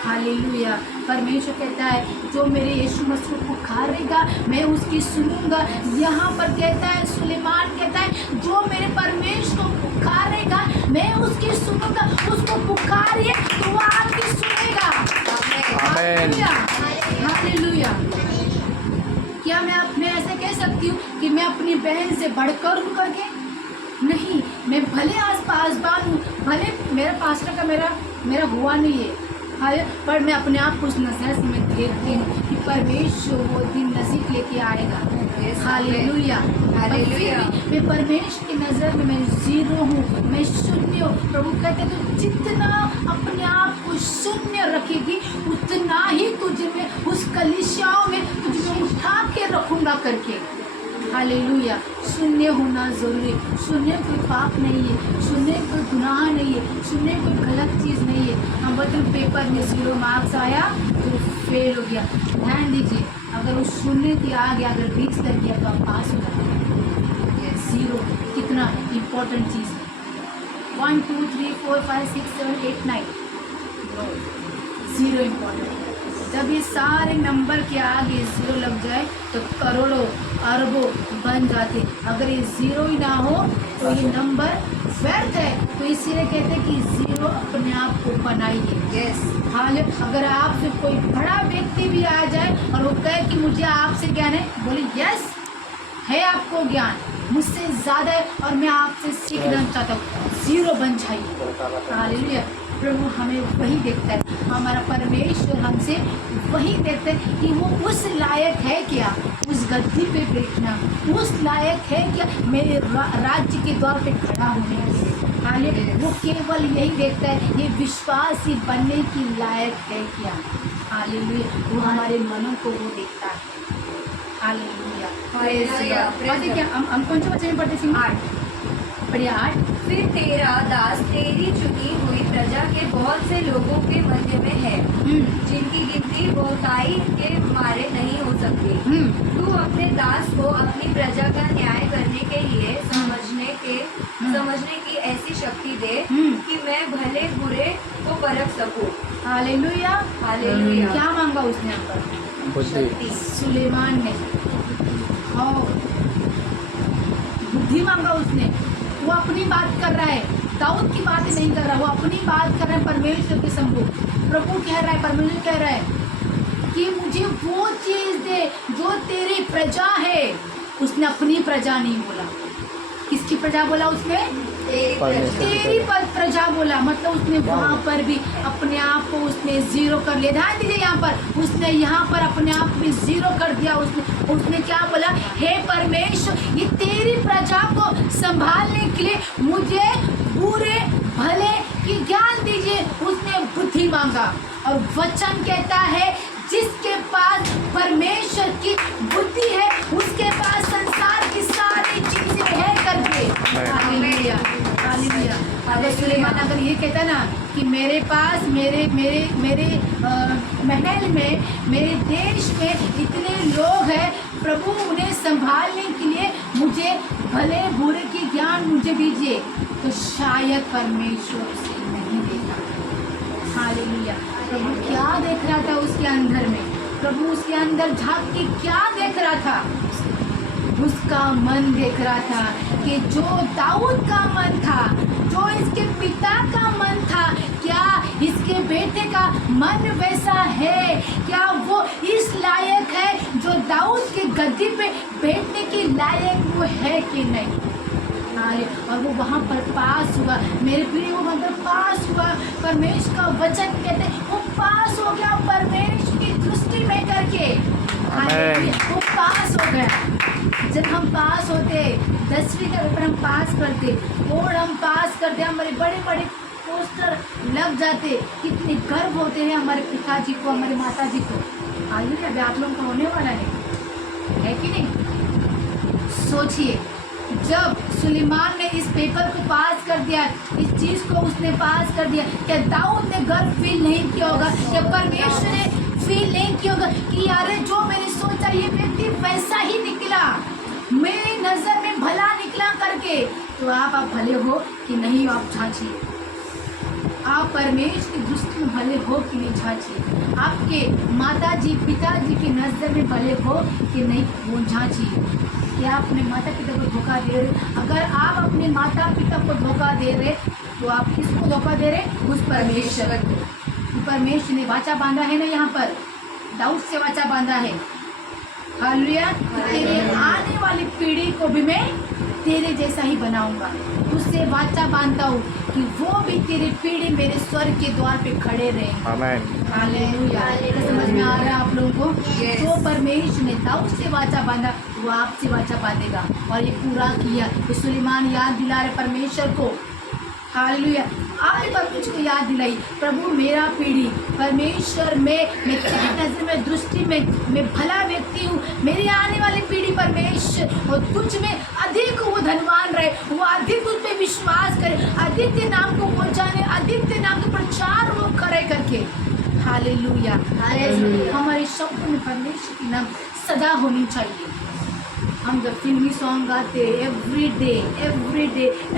hallelujah. परमेश्वर कहता है जो मेरे यीशु मसीह को पुकारेगा मैं उसकी सुनूंगा। यहाँ पर कहता है, सुलेमान कहता है जो मेरे परमेश्वर को पुकारेगा मैं उसकी सुनूंगा। उसको पुकारिए तो वो आपकी सुनेगा। Hallelujah, hallelujah. क्या मैं ऐसे कह सकती हूँ कि मैं अपनी बहन से बढ़कर हूँ करके? नहीं, मैं भले आस हूँ, भले मेरा पास्टर का मेरा हुआ नहीं है, पर मैं अपने आप को उस नजर से मैं देखती हूँ कि परमेश्वर वो दिन नजीक लेके आएगा। Hallelujah, hallelujah. मैं परमेश्वर की नज़र में मैं जीरो हूँ, मैं शून्य हूँ। प्रभु कहते हैं तो जितना अपने आप को शून्य रखेगी उतना ही तुझे मैं उस कलीसियाओं में तुझे उठा के रखूँगा करके। हालेलुया। शून्य होना जरूरी, शून्य कोई पाप नहीं है, शून्य कोई गुनाह नहीं है, शून्य कोई गलत चीज़ नहीं है। हम बदल पेपर में 0 मार्क्स आया तो फेल हो गया। ध्यान दीजिए, अगर वो शून्य की आ गया, अगर 20 कर गया तो आप पास हो जाएंगे। 0 कितना इम्पोर्टेंट चीज़ है। 1 2 3 4 5 6 7 8 9 0 इम्पोर्टेंट। जब ये सारे नंबर के आगे 0 लग जाए तो करोड़ों अरबों बन जाते। अगर ये 0 ही ना हो तो ये नंबर व्यर्थ है। तो इसीलिए कहते हैं कि 0 अपने आप को बनाइए। यस, हाल अगर आपसे कोई बड़ा व्यक्ति भी आ जाए और वो कहे कि मुझे आपसे ज्ञान है, बोले यस है आपको ज्ञान, मुझसे ज़्यादा है और मैं आपसे सीखना चाहता हूँ। 0 बन जाइए। हालेलुया। प्रभु हमें वही देखता है, हमारा परमेश्वर हमसे वही देखता है कि वो उस लायक है क्या उस गद्दी पे बैठना, उस लायक है क्या मेरे राज्य के द्वार पे खड़ा होने के लिए। हालेलुया। वो केवल यही देखता है ये विश्वासी बनने की लायक है क्या। हालेलुया। वो हमारे मनों को वो देखता है। हालेलुया। हालेलुया। क्या हम कौन से बच्चे में पढ़ते सिंह? 8 बढ़िया। 8 फिर तेरा दास तेरी चुनी हुई प्रजा के बहुत से लोगों के मध्य में है जिनकी गिनती बहुताई के मारे नहीं हो सकती। तू अपने दास को अपनी प्रजा का न्याय करने के लिए समझने की ऐसी शक्ति दे कि मैं भले बुरे को परख सकूं। Hallelujah, hallelujah. क्या मांगा उसने यहाँ पर? सुलेमान ने बुद्धि मांगा उसने। वो अपनी बात कर रहा है, दाऊद की बात नहीं कर रहा, वो अपनी बात कर रहा है परमेश्वर के सम्मुख। प्रभु कह रहा है, परमेश्वर कह रहा है कि मुझे वो चीज़ दे जो तेरी प्रजा है। उसने अपनी प्रजा नहीं बोला। किसकी प्रजा बोला उसने? परमेश्वर की तेरी पर प्रजा बोला, मतलब उसने वहाँ पर भी अपने आप को उसने जीरो कर लिया। ध्यान दीजिए, यहाँ पर उसने यहाँ पर अपने आप को जीरो कर दिया। उसने क्या बोला, हे परमेश्वर, ये तेरी प्रजा को संभालने के लिए मुझे बुरे भले की ज्ञान दीजिए। उसने बुद्धि मांगा और वचन कहता है जिसके पास परमेश्वर की बुद्धि है उसके पास संसार की सारी चीजें है करके। Hallelujah, hallelujah. अगर सुलेमान अगर ये कहता ना कि मेरे पास मेरे महल में, मेरे देश में इतने लोग हैं, प्रभु उन्हें संभालने के लिए मुझे भले बुरे की ज्ञान मुझे दीजिए, तो शायद परमेश्वर उसे नहीं देगा। हालेलुया। प्रभु क्या देख रहा था उसके अंदर में? प्रभु उसके अंदर झांक के क्या देख रहा था? उसका मन देख रहा था कि जो दाऊद का मन था, जो इसके पिता का मन था, क्या इसके बेटे का मन वैसा है? क्या वो इस लायक है जो दाऊद की गद्दी पे बैठने के लायक वो है कि नहीं? और वो वहाँ पर पास हुआ। मेरे प्रिय, वो मतलब पास हुआ। परमेश्वर का वचन कहते वो पास हो गया परमेश्वर की दृष्टि में करके। वो पास हो गया। जब हम पास होते, 10वीं का पेपर हम पास करते, बोर्ड हम पास करते, हमारे बड़े बड़े पोस्टर लग जाते, कितने गर्व होते हैं हमारे पिताजी को, हमारे माता जी को। आइए, अभी आप लोगों को होने वाला है कि नहीं? सोचिए, जब सुलेमान ने इस पेपर को पास कर दिया, इस चीज को उसने पास कर दिया, क्या दाऊद ने गर्व फील नहीं किया होगा? क्या परमेश्वर ने फील नहीं किया होगा कि यार जो मैंने सोचा ये व्यक्ति वैसा ही निकला, मेरी नजर में भला निकला करके? तो आप भले हो कि नहीं, आप झांचिए। आप परमेश्वर की दृष्टि में भले हो कि नहीं, झांचिए। आपके माता जी पिताजी की नजर में भले हो कि नहीं, वो झांचिए। क्या आप अपने माता पिता को धोखा दे रहे? अगर आप अपने माता पिता को धोखा दे रहे तो आप किसको धोखा दे रहे? उस परमेश्वर को। परमेश्वर ने वाचा बांधा है ना, यहाँ पर दाऊद से वाचा बांधा है। हालेलुया। तेरे आने वाली पीढ़ी को भी मैं तेरे जैसा ही बनाऊंगा। उससे वाचा बांधता हूँ कि वो भी तेरी पीढ़ी मेरे स्वर्ग के द्वार पे खड़े रहे। हालेलुया। समझ में आ रहा है आप लोगों को? जो परमेश्वर ने दाऊद से वाचा बांधा वो आपसे वाचा बांधेगा। और ये पूरा किया। तो सुलेमान याद दिला रहे परमेश्वर को। हालेलुया। आपने परमेश्वर को याद दिलाई, प्रभु मेरा पीढ़ी, परमेश्वर मैं तेरी नजर में दृष्टि में मैं भला व्यक्ति हूँ। मेरी आने वाली पीढ़ी परमेश्वर और कुछ में अधिक वो धनवान रहे, वो अधिक उस पर विश्वास करे, अधिक के नाम को पहुँचाने, अधिक के नाम का प्रचार वो करे करके। हालेलुया। हमारे शब्द में परमेश्वर की नाम सदा होनी चाहिए। हम जब फिल्मी सॉन्ग गाते, एवरी डे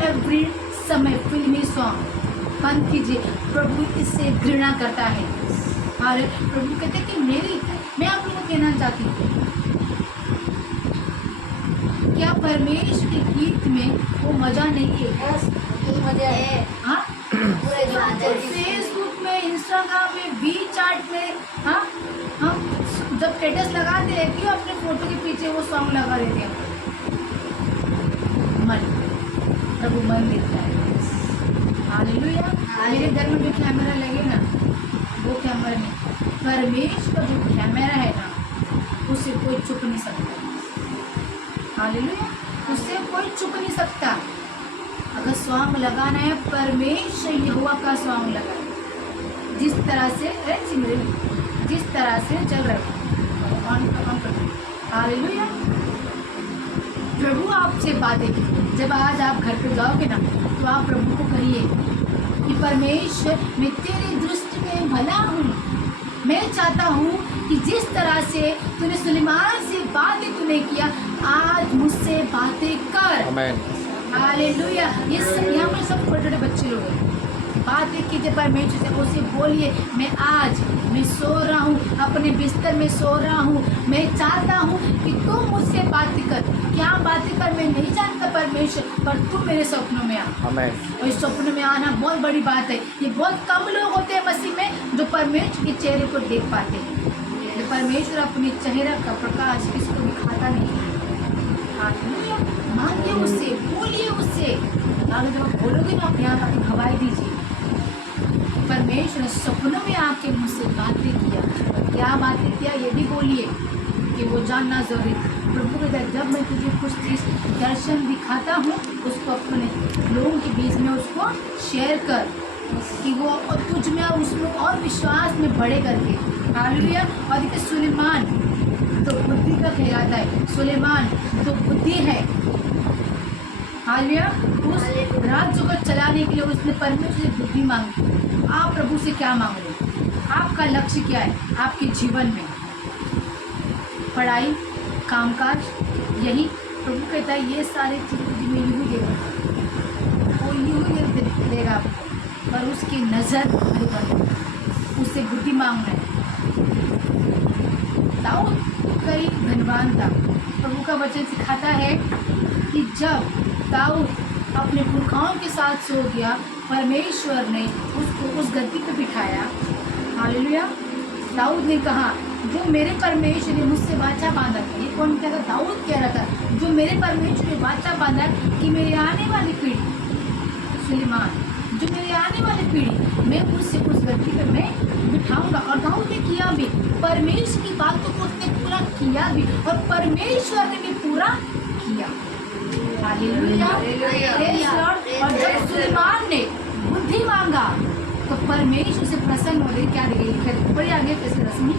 एवरी समय फिल्मी सॉन्ग बंद कीजिए। प्रभु इससे घृणा करता है। और प्रभु कहते हैं कि मैं आप लोगों को कहना चाहती हूँ, क्या परमेश्वर के गीत में वो मजा नहीं है? हाँ, फेसबुक में, इंस्टाग्राम में, वी चैट में, हाँ, हम जब स्टेटस लगाते हैं क्यों अपने फोटो के पीछे वो सॉन्ग लगा देते हैं? मन, प्रभु मन देखता है। हालेलुया। मेरे घर में जो कैमरा लगे ना, वो कैमरा नहीं, परमेश्वर का जो कैमरा है ना, उससे कोई चुप नहीं सकता। हालेलुया। उससे कोई चुप नहीं सकता। अगर सॉन्ग लगाना है, परमेश्वर यहोवा का सॉन्ग लगाए। जिस तरह से जिस तरह से चल रहा है, हालेलुया। प्रभु आपसे बातें की। जब आज आप घर पे जाओगे ना, तो आप प्रभु को कहिए कि परमेश्वर मैं तेरी दृष्टि में भला हूँ। मैं चाहता हूँ कि जिस तरह से तूने सुलेमान से बातें तूने किया, आज मुझसे बातें कर। हालेलुया। ये यहाँ पर सब छोटे छोटे बच्चे लोग हैं। बातें कीजिए परमेश्वर से, उसे बोलिए मैं सो रहा हूँ, अपने बिस्तर में सो रहा हूँ, मैं चाहता हूँ कि तू मुझसे बातें कर। क्या बातें कर मैं नहीं जानता परमेश्वर, पर तू मेरे सपनों में आ। और इस सपनों में आना बहुत बड़ी बात है। ये बहुत कम लोग होते हैं मसीह में जो परमेश्वर के चेहरे को देख पाते हैं। परमेश्वर अपने चेहरे का प्रकाश किसी को दिखाता नहीं है। हालेलुया। मांगिए उससे, बोलिए उससे। अगर जब आप बोलोगे ना, अपने आप आपकी गवाही दीजिए। परमेश्वर ने सपनों में आपके मुझसे बातें किया, क्या बातें किया ये भी बोलिए कि वो जानना जरूरी। प्रभु कहता है जब मैं तुझे कुछ चीज़ दर्शन दिखाता हूँ, उसको अपने लोगों के बीच में उसको शेयर कर, कि वो और तुझ में और उसमें और विश्वास में बढ़े करके। हालेलुया। और देखिए सुलेमान तो बुद्धि का कहलाता है, सुलेमान तो बुद्धि है। हालेलुया। उस राज्य को चलाने के लिए उसने परमेश्वर से बुद्धि मांगी। आप प्रभु से क्या मांग रहे? आपका लक्ष्य क्या है आपके जीवन में? पढ़ाई, कामकाज, यही प्रभु कहता है ये सारे चीज़ें में यूँ ही देगा, वो यूँ ही देगा आपको, पर उसकी नज़र हमारे पर, उससे बुद्धि मांगना है। दाऊद कई धनवान था। प्रभु का वचन सिखाता है कि जब दाऊद अपने पुरखाओं के साथ सो गया, परमेश्वर ने उसको उस गद्दी पे बिठाया। हालेलुया। दाऊद ने कहा जो मेरे परमेश्वर ने मुझसे वाचा बांधा था, ये कौन क्या था? दाऊद कह रहा था जो मेरे परमेश्वर ने वाचा बांधा कि मेरे आने वाली पीढ़ी, सुलेमान, जो मेरे आने वाली पीढ़ी मैं उससे उस गद्दी पे मैं बिठाऊंगा। और दाऊद ने किया भी, परमेश्वर की बातों को उसने पूरा किया भी, और परमेश्वर ने भी पूरा किया। हालेलुया। Praise Lord. और जब सुलेमान ने बुद्धि मांगा तो परमेश्वर से प्रसन्न हो गए। क्या देखे बड़ी आगे कैसे रस्मी,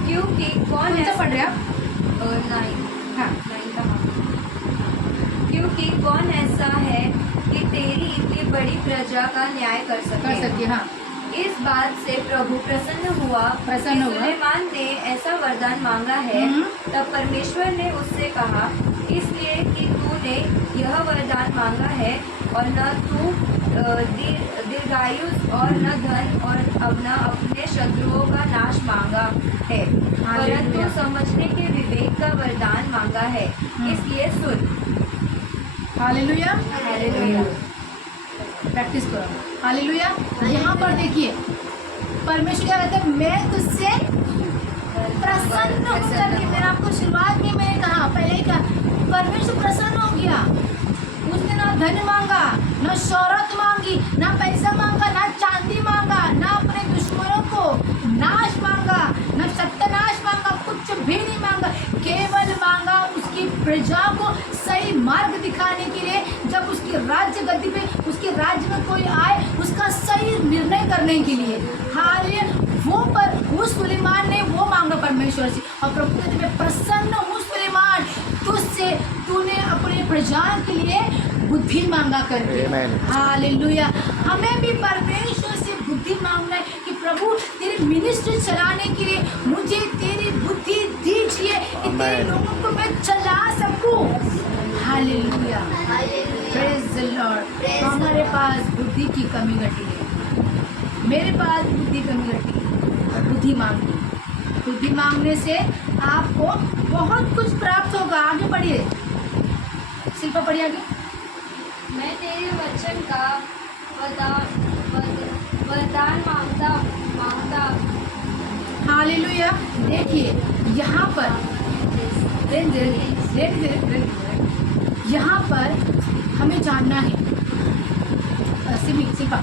क्योंकि कौन ऐसा ऐसा पढ़ रहे आप? हाँ, नहीं कहा, क्योंकि कौन ऐसा है कि तेरी इतनी बड़ी प्रजा का न्याय कर सके। हाँ। इस बात से प्रभु प्रसन्न हुआ कि सुलेमान ने ऐसा वरदान मांगा है। तब परमेश्वर ने उससे कहा, इसलिए कि तूने यह वरदान मांगा है, और न तू दीर्घायु और न धन और न अपने शत्रुओं का नाश मांगा है, परंतु समझने के विवेक का वरदान मांगा है। इसलिए सुन। हालेलुया। हालेलुया। प्रैक्टिस करो। हालेलुया। यहाँ पर देखिए परमेश्वर क्या कहता है, मैं तुझसे प्रसन्न होकर के, मैंने आपको शुरुआत में मैंने कहा, पहले ही कहा, परमेश्वर प्रसन्न हो गया। उसने ना धन मांगा, ना शौहरत मांगी, ना पैसा मांगा, ना चांदी मांगा, ना अपने दुश्मनों को नाश मांगा, ना सत्यानाश मांगा, कुछ भी नहीं मांगा। केवल मांगा उसकी प्रजा को सही मार्ग दिखाने के लिए। जब उसकी राज्य गद्दी पे, उसके राज्य में कोई आए, उसका सही निर्णय करने के लिए। हालेलुया। वो पर उस सुलेमान ने वो मांगा परमेश्वर से, और प्रभु कहते मैं प्रसन्न हूँ सुलेमान तुझसे, तूने अपने प्रजा के लिए बुद्धि मांगा करके। हालेलुया। हमें भी परमेश्वर से बुद्धि मांगना है कि प्रभु तेरे मिनिस्ट्री चलाने के लिए मुझे तेरी बुद्धि दीजिए कि तेरे लोगों को मैं चला सकूं। हालेलुया। Praise the Lord. हमारे पास बुद्धि की कमी घटी है, मेरे पास बुद्धि कमी घटी है। बुद्धि मांगिए। बुद्धि मांगने से आपको बहुत कुछ प्राप्त होगा। आगे बढ़िए, शिल्पा पढ़िए आगे। मैं तेरे वचन का वरदान मांगता। हालेलुया। देखिए यहाँ पर यहाँ पर हमें जानना है, शिल्पा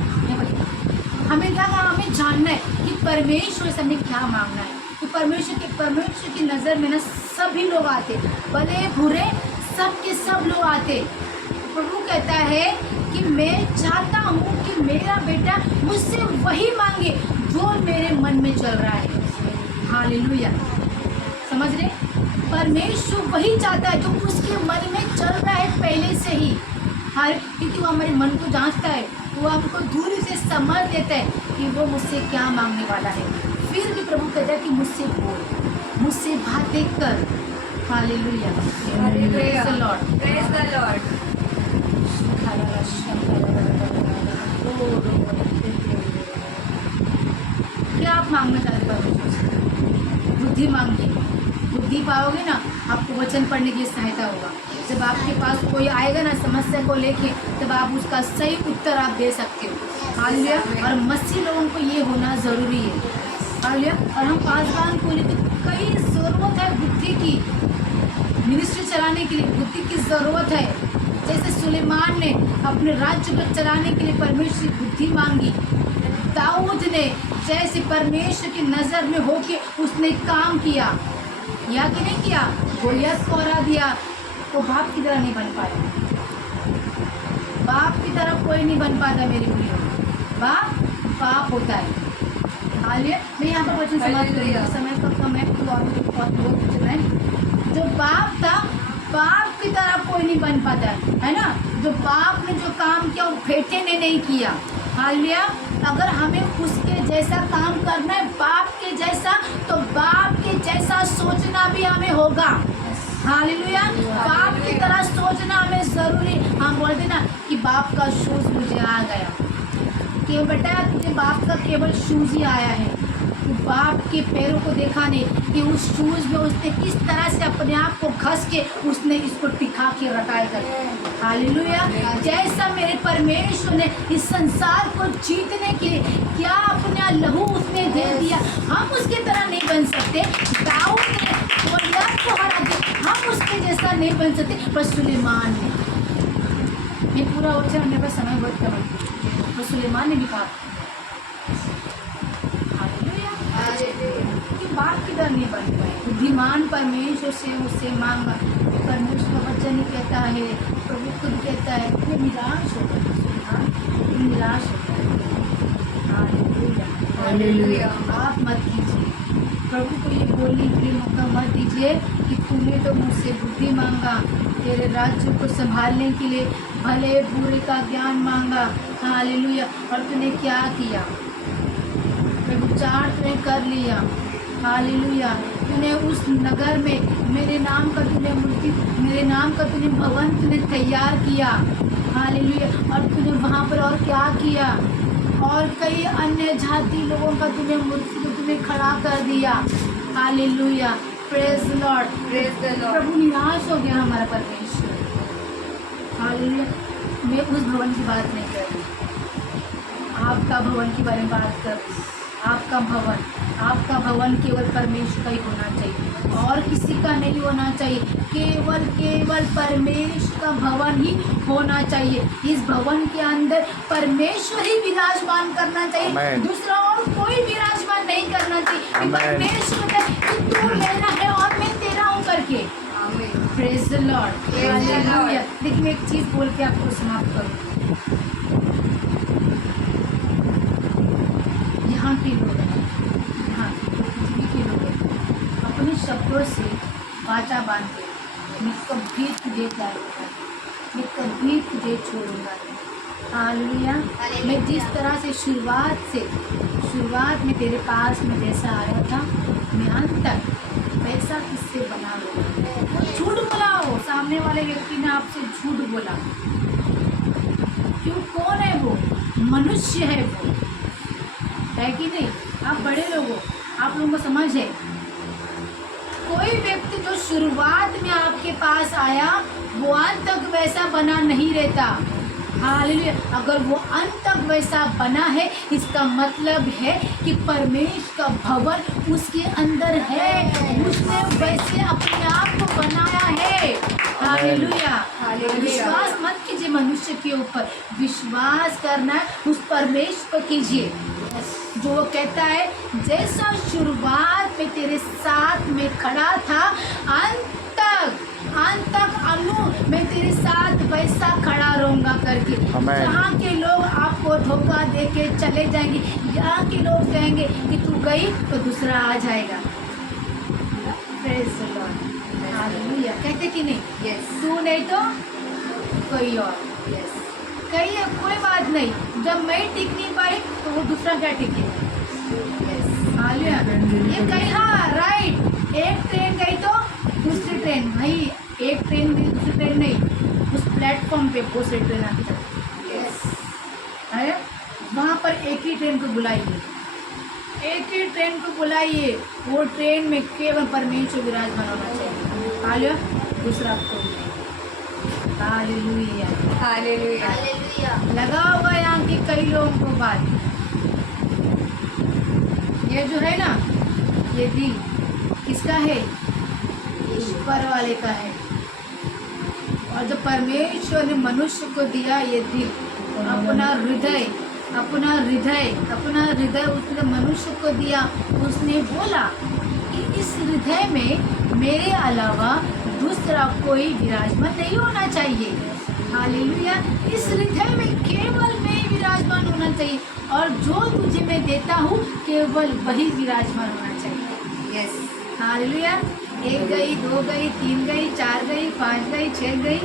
हमें क्या कहा, हमें जानना है कि परमेश्वर से हमें क्या मांगना है। कि परमेश्वर की नज़र में ना सभी लोग आते, भले बुरे, सब के सब लोग आते। प्रभु कहता है कि मैं चाहता हूँ कि मेरा बेटा मुझसे वही मांगे जो मेरे मन में चल रहा है। हालेलुया। समझ रहे? परमेश्वर वही चाहता है जो उसके मन में चल रहा है पहले से ही। क्योंकि वो हमारे मन को जांचता है, वो हमको दूर से समझ लेता है कि वो मुझसे क्या मांगने वाला है। फिर भी प्रभु कहता है कि मुझसे बोल, मुझसे बातें कर। Hallelujah. Praise the Lord. Praise the Lord. क्या आप मांगना चाहते हैं? बुद्धि मांगिए। बुद्धि पाओगे ना, आपको वचन पढ़ने की सहायता होगा। जब आपके पास कोई आएगा ना समस्या को लेके, तब आप उसका सही उत्तर आप दे सकते हो। हालेलुया। और मसीह लोगों को ये होना ज़रूरी है। हालेलुया। और हम पासवान को लेकर कई ज़रूरत है बुद्धि की। मिनिस्ट्री चलाने के लिए बुद्धि की ज़रूरत है। जैसे सुलेमान ने अपने राज्य को चलाने के लिए परमेश्वर की बुद्धि मांगी, दाऊद ने जैसे परमेश्वर की नज़र में होके उसने काम किया, या कि नहीं किया, गोलियत को हरा दिया। तो बाप की तरह नहीं बन पाया, बाप की तरह कोई नहीं बन पाता मेरे प्रियो। बाप होता है। हालेलुया। मैं यहाँ पर वचन समाप्त करूँगी, समय का कम है तो बहुत कुछ है। जो बाप था, बाप की तरह कोई नहीं बन पाता है ना। जो बाप ने जो काम किया वो बेटे ने नहीं किया। हालेलुया। अगर हमें उसके जैसा काम करना है, बाप के जैसा, तो बाप के जैसा सोचना भी हमें होगा। हालेलुया। बाप की तरह सोचना हमें ज़रूरी। हम बोलते ना कि बाप का शूज़ मुझे आ गया, कि बेटा तुझे बाप का केवल शूज़ ही आया है। तो बाप के पैरों को देखा नहीं कि उस शूज़ में उसने किस तरह से अपने आप को घस के उसने इसको टिका के रखा है। हालेलुया। जैसा मेरे परमेश्वर ने इस संसार को जीतने के लिए क्या अपना लहू उसने दे दिया, हम उसकी तरह नहीं बन सकते। दाऊद ने गोलियत को हरा दिया, हम उसके जैसा नहीं बन सकते। पर सुलेमान ने, मैं पूरा वचन हमने पास समय बहुत कम है, पर सुलेमान ने भी कहा कि बाप की तरह नहीं बन पाए। बुद्धिमान परमेश्वर से उससे मांगा। परमेश्वर का वचन ही कहता है, प्रभु खुद कहता है, ये निराश होता है, निराश होता है। हालेलुया। आप मत कीजिए, प्रभु को ये बोलने के लिए मौका मत दीजिए कि तूने तो मुझसे बुद्धि मांगा, तेरे राज्य को संभालने के लिए भले बुरे का ज्ञान मांगा। हालेलुया। और तूने क्या किया? व्यभिचार तूने कर लिया। हालेलुया। तूने उस नगर में मेरे नाम का तूने मूर्ति, मेरे नाम का तूने भवन तूने तैयार किया। हालेलुया। और तूने वहाँ पर और क्या किया? और कई अन्य जाति लोगों का तूने मूर्ति को तूने खड़ा कर दिया। Hallelujah. Praise the lord, praise the lord. प्रभु निराश हो गया हमारा परमेश्वर। हालेलुया। मैं उस भवन की बात नहीं कर रही, आपका भवन के बारे में बात कर रही। आपका भवन केवल परमेश्वर का ही होना चाहिए, और किसी का नहीं होना चाहिए। केवल परमेश्वर का भवन ही होना चाहिए। इस भवन के अंदर परमेश्वर ही विराजमान करना चाहिए, दूसरा और कोई विराजमान नहीं करना चाहिए। परमेश्वर है कि तू मेरा है और मैं तेरा हूँ करके। Praise the Lord. हालेलुया। लेकिन मैं एक चीज़ बोल के आपको समाप्त करूँ। यहाँ के लोग हैं, यहाँ पृथ्वी के लोग हैं, अपने शब्दों से वाचा बांधते, मैं कभी तुझे त्यागूंगा, मैं कभी तुझे छोड़ूंगा नहीं। हालेलुया। मैं जिस तरह से शुरुआत में तेरे पास में जैसा आया था, मैं अंत तक वैसा किससे बना लूँगा। झूठ बोला हो, सामने वाले व्यक्ति ने आपसे झूठ बोला, क्यों? कौन है वो? मनुष्य है वो, है कि नहीं? आप बड़े लोग हो, आप लोगों को समझ है। कोई व्यक्ति जो शुरुआत में आपके पास आया वो अंत तक वैसा बना नहीं रहता। हालेलुया। अगर वो अंत तक वैसा बना है, इसका मतलब है कि परमेश्वर का भवन उसके अंदर है, उसने वैसे अपने आप को बनाया है। हालेलुया। विश्वास मत कीजिए मनुष्य के ऊपर, विश्वास करना है उस परमेश्वर पर कीजिए जो वो कहता है जैसा शुरुआत में तेरे साथ में खड़ा था, अंत तक अनु मैं तेरे साथ वैसा खड़ा रहूंगा करके। यहाँ के लोग आपको धोखा दे के चले जाएंगे, यहाँ के लोग कहेंगे कि तू गई तो दूसरा आ जाएगा। Praise the Lord. हालेलुया। कहते कि नहीं? यस। तू नहीं तो कोई और। यस। कही कोई बात नहीं, जब मैं टिक नहीं पाई तो वो दूसरा क्या टिकेगा? हालेलुया। ये कही, हाँ राइट, एक ट्रेन गई तो दूसरी ट्रेन, भाई एक ट्रेन गई दूसरी ट्रेन नहीं, उस प्लेटफॉर्म पे बहुत सारी ट्रेन आती है, वहाँ पर एक ही ट्रेन को बुलाइए, एक ही ट्रेन को बुलाइए। वो ट्रेन में केवल परमेश्वर विराजमान होना चाहिए। हालेलुया। दूसरा कोई नहीं। हालेलुया। हालेलुया। लगा होगा यहाँ के कई लोगों को बात, ये जो है ना, ये दिल किसका है? ऊपर वाले का है। और जो परमेश्वर ने मनुष्य को दिया ये दिल, अपना हृदय उसने मनुष्य को दिया। उसने बोला कि इस हृदय में मेरे अलावा दूसरा कोई विराजमान नहीं होना चाहिए। हालेलुया। इस हृदय में केवल मैं ही विराजमान होना चाहिए, और जो तुझे मैं देता हूँ केवल वही विराजमान होना चाहिए। यस। हालेलुया। 1 गई, 2 गई, 3 गई, 4 गई, 5 गई, 6 गई,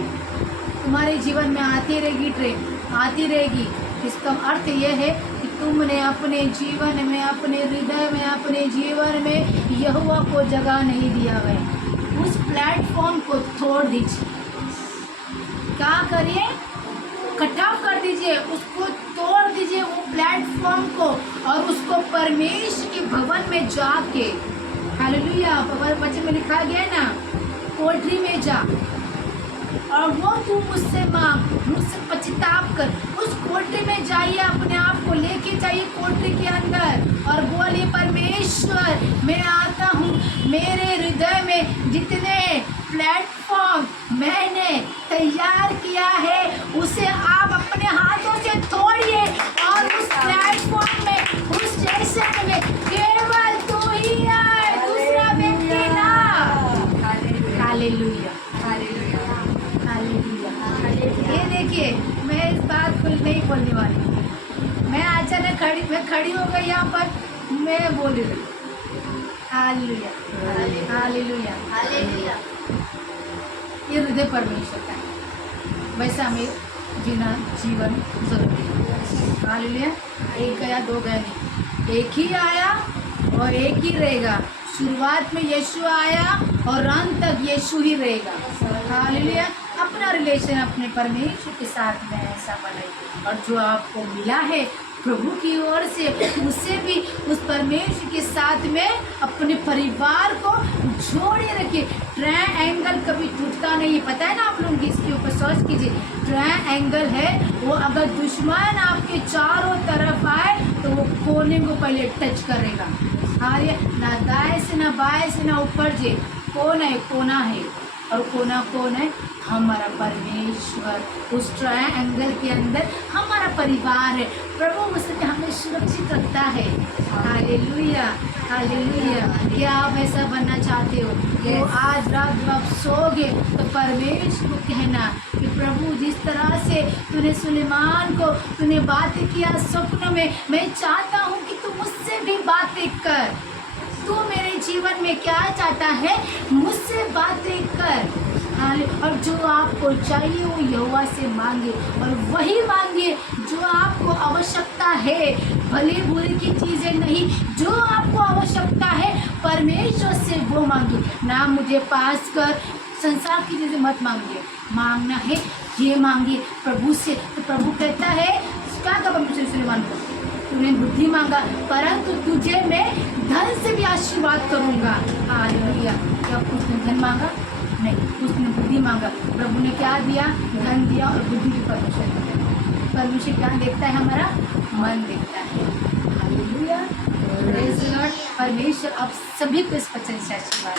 तुम्हारे जीवन में आती रहेगी, ट्रेन आती रहेगी। इसका अर्थ यह है कि तुमने अपने जीवन में, अपने हृदय में, अपने जीवन में यहोवा को जगह नहीं दिया है। उस प्लेटफॉर्म को तोड़ दीजिए। क्या करिए? कट ऑफ कर दीजिए, उसको तोड़ दीजिए वो प्लेटफॉर्म को, और उसको परमेश्वर के भवन में जाके, हालेलुया, वचन में लिखा गया है ना, कोठरी में जा और वो तू मुझसे मांग, मुझसे पछताप कर। उस कोठरी में जाइए, अपने आप को लेके जाइए कोठरी के अंदर, और बोलिए परमेश्वर मैं आता हूँ, मेरे हृदय में जितने प्लेटफॉर्म मैंने तैयार किया है उसे आप अपने हाथों से तोड़िए, और उस प्लेटफॉर्म में, उस स्टेशन में केवल तू ही आए, दूसरा व्यक्ति ना। Hallelujah, hallelujah. ये देखिए, मैं इस बात को नहीं बोलने वाली, मैं अचानक मैं खड़ी हो गई यहाँ पर, मैं बोल रही। Hallelujah, hallelujah, hallelujah. ये हृदय परमेश्वर का है, वैसा हमें जीना जीवन जरूरी है। हालेलुया। 1 गया 2 गया नहीं, एक ही आया और एक ही रहेगा। शुरुआत में यीशु आया और अंत तक यीशु ही रहेगा। हालेलुया। अपना रिलेशन अपने परमेश्वर के साथ में ऐसा बनाइए, और जो आपको मिला है प्रभु की ओर से, उससे भी उस परमेश्वर के साथ में अपने परिवार को जोड़े रखिए। ट्रायंगल कभी टूटता नहीं है, पता है ना आप लोग, इसके ऊपर सर्च कीजिए। ट्रायंगल है वो, अगर दुश्मन आपके चारों तरफ आए तो वो कोने को पहले टच करेगा। हाँ, ये ना दाएं से ना बाएं से ना ऊपर से, कोना है, कोना है, और कोना कौन है? हमारा परमेश्वर। उस ट्रायंगल के अंदर हमारा परिवार है। प्रभु उससे हमें सुरक्षित रखता है। Hallelujah, hallelujah. क्या आप ऐसा बनना चाहते हो? तो आज रात जब आप सोओगे तो परमेश्वर को कहना कि प्रभु जिस तरह से तूने सुलेमान को तूने बातें किया स्वप्न में, मैं चाहता हूँ कि तू मुझसे भी बातें कर। तू मेरे जीवन में क्या चाहता है? मुझसे बातें कर। और जो आपको चाहिए वो यहोवा से मांगे, और वही मांगे जो आपको आवश्यकता है, भले बुरे की चीज़ें नहीं, जो आपको आवश्यकता है परमेश्वर से वो मांगे। ना मुझे पास कर, संसार की चीज़ें मत मांगिए, मांगना है ये मांगिए प्रभु से। तो प्रभु कहता है क्या कहा परमेश्वर सुलेमान को? तूने बुद्धि मांगा, परंतु तुझे मैं धन से भी आशीर्वाद करूँगा। हालेलुया। क्या उसने धन मांगा? नहीं, उसने बुद्धि मांगा। प्रभु ने क्या दिया? धन दिया, और बुद्धि भी परमेश्वर ने दिया। परमेश्वर क्या देखता है? हमारा मन देखता है। Hallelujah, praise the Lord. परमेश्वर आप सभी को इस वचन से आशीर्वाद।